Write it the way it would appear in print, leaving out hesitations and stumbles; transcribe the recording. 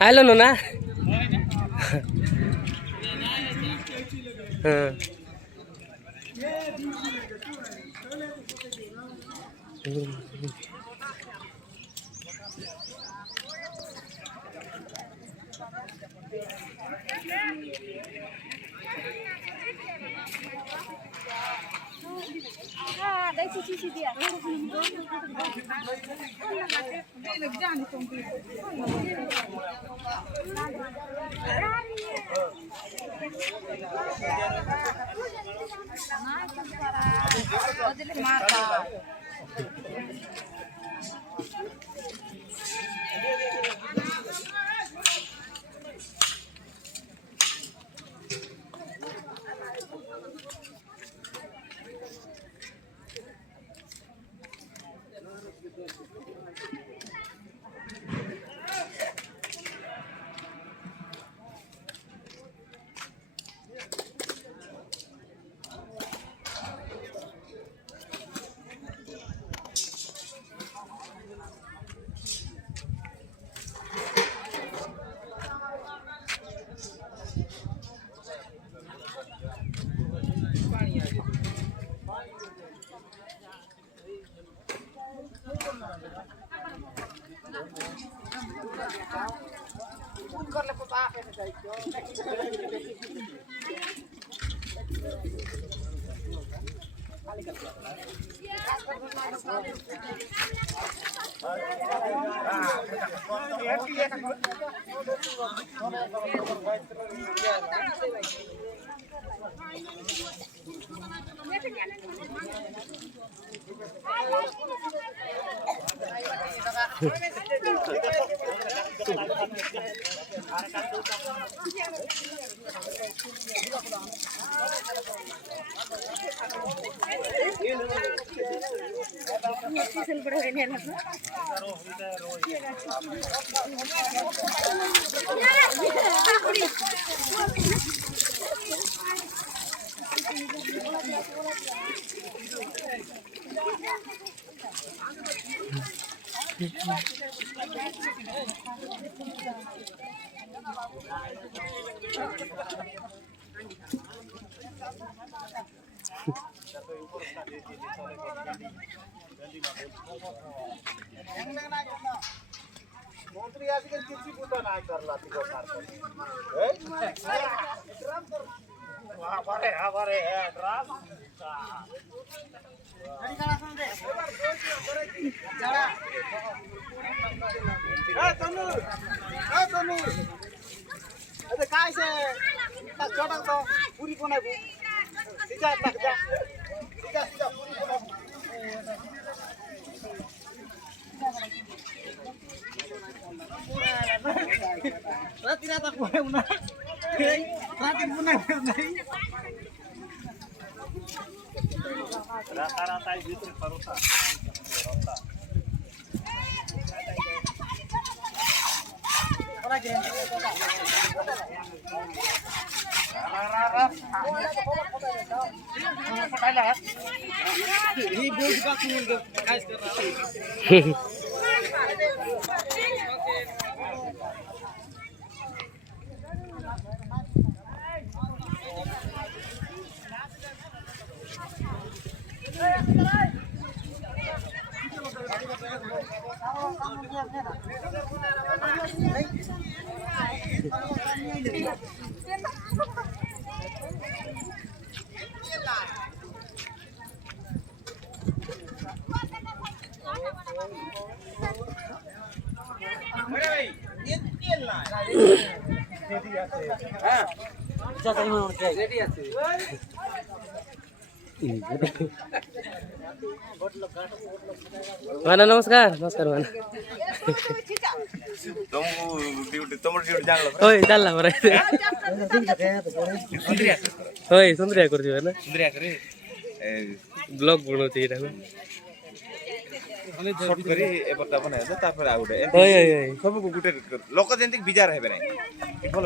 आलो ना काय से छोटा तो पूरी कोना सीधा लग जा सीधा सीधा पूरी कोना राती रात कोना उना राती पुन्हा नाही राता राता इथे परोसा माना नमस्कार नमस्कार माना होय चालला बरं होय सुंदर्या करतो ना ବ୍ଲଗ ବନଉଛି ଏଇଟାକୁ ସର୍ଟ କରି ଏପଟା ବନାଇବେ ତାପରେ ଆଉ ଗୋଟେ ହଇ ହଇ ହଇ ସବୁକୁ ଗୋଟେ ଲୋକ ଯେମିତି ବିଜାର ହେବେ ନାହିଁ ଭଲ